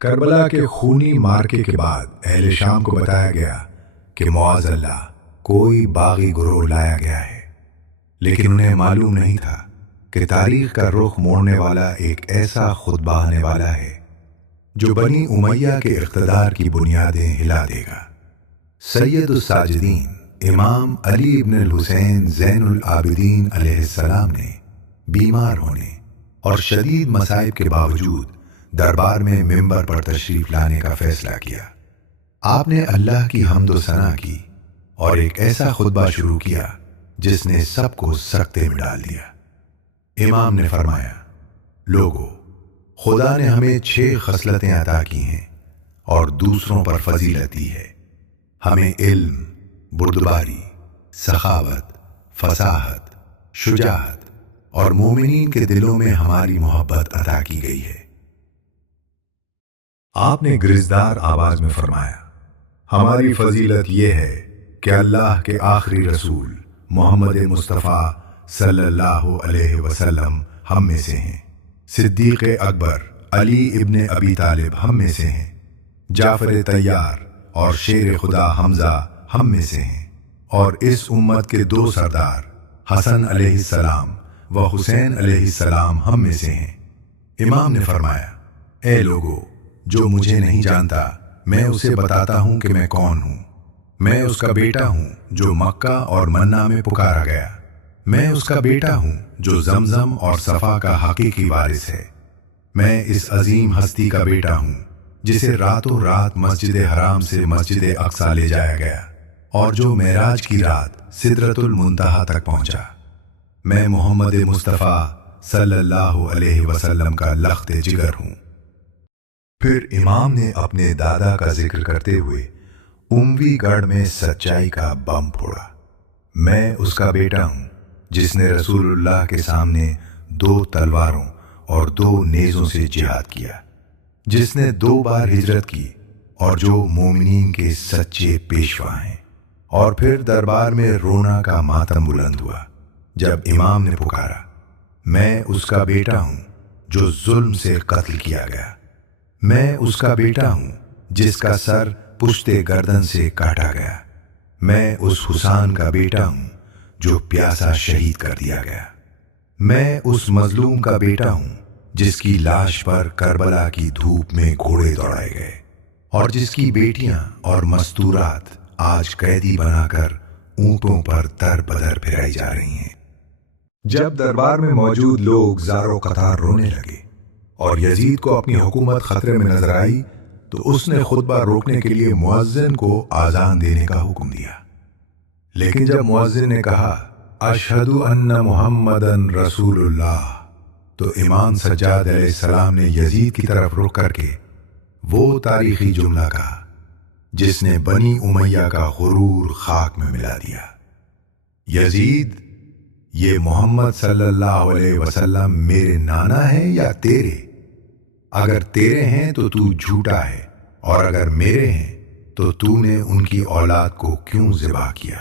کربلا کے خونی مارکے کے بعد اہل شام کو بتایا گیا کہ معاذ اللہ کوئی باغی گروہ لایا گیا ہے، لیکن انہیں معلوم نہیں تھا کہ تاریخ کا رخ موڑنے والا ایک ایسا خطبہ آنے والا ہے جو بنی امیہ کے اقتدار کی بنیادیں ہلا دے گا۔ سید الساجدین امام علی ابن الحسین زین العابدین علیہ السلام نے بیمار ہونے اور شدید مصائب کے باوجود دربار میں منبر پر تشریف لانے کا فیصلہ کیا۔ آپ نے اللہ کی حمد و ثنا کی اور ایک ایسا خطبہ شروع کیا جس نے سب کو سکتے میں ڈال دیا۔ امام نے فرمایا، لوگو، خدا نے ہمیں 6 خصلتیں عطا کی ہیں اور دوسروں پر فضیلت دی ہے۔ ہمیں علم، بردباری، سخاوت، فصاحت، شجاعت اور مومنین کے دلوں میں ہماری محبت عطا کی گئی ہے۔ آپ نے گرزدار آواز میں فرمایا، ہماری فضیلت یہ ہے کہ اللہ کے آخری رسول محمد مصطفیٰ صلی اللہ علیہ وسلم ہم میں سے ہیں، صدیق اکبر علی ابن ابی طالب ہم میں سے ہیں، جعفر طیار اور شیر خدا حمزہ ہم میں سے ہیں، اور اس امت کے 2 سردار حسن علیہ السلام و حسین علیہ السلام ہم میں سے ہیں۔ امام نے فرمایا، اے لوگو، جو مجھے نہیں جانتا میں اسے بتاتا ہوں کہ میں کون ہوں۔ میں اس کا بیٹا ہوں جو مکہ اور منا میں پکارا گیا۔ میں اس کا بیٹا ہوں جو زمزم اور صفا کا حقیقی وارث ہے۔ میں اس عظیم ہستی کا بیٹا ہوں جسے راتوں رات مسجد حرام سے مسجد اقصی لے جایا گیا اور جو معراج کی رات سدرۃ المنتہا تک پہنچا۔ میں محمد مصطفیٰ صلی اللہ علیہ وسلم کا لخت جگر ہوں۔ پھر امام نے اپنے دادا کا ذکر کرتے ہوئے اموی گڑھ میں سچائی کا بم پھوڑا۔ میں اس کا بیٹا ہوں جس نے رسول اللہ کے سامنے 2 تلواروں اور 2 نیزوں سے جہاد کیا، جس نے 2 بار ہجرت کی اور جو مومنین کے سچے پیشوا ہیں۔ اور پھر دربار میں رونا کا ماتم بلند ہوا جب امام نے پکارا، میں اس کا بیٹا ہوں جو ظلم سے قتل کیا گیا۔ میں اس کا بیٹا ہوں جس کا سر پشتے گردن سے کاٹا گیا۔ میں اس حسین کا بیٹا ہوں جو پیاسا شہید کر دیا گیا۔ میں اس مظلوم کا بیٹا ہوں جس کی لاش پر کربلا کی دھوپ میں گھوڑے دوڑائے گئے اور جس کی بیٹیاں اور مستورات آج قیدی بنا کر اونٹوں پر در بدر پھرائی جا رہی ہیں۔ جب دربار میں موجود لوگ زار و قطار رونے لگے اور یزید کو اپنی حکومت خطرے میں نظر آئی تو اس نے خطبہ روکنے کے لیے مؤذن کو آذان دینے کا حکم دیا۔ لیکن جب مؤذن نے کہا، اشہد ان محمدن رسول اللہ، تو امام سجاد علیہ السلام نے یزید کی طرف رخ کر کے وہ تاریخی جملہ کہا جس نے بنی امیہ کا غرور خاک میں ملا دیا، یزید، یہ محمد صلی اللہ علیہ وسلم میرے نانا ہیں یا تیرے؟ اگر تیرے ہیں تو تو جھوٹا ہے، اور اگر میرے ہیں تو تو نے ان کی اولاد کو کیوں ذبح کیا؟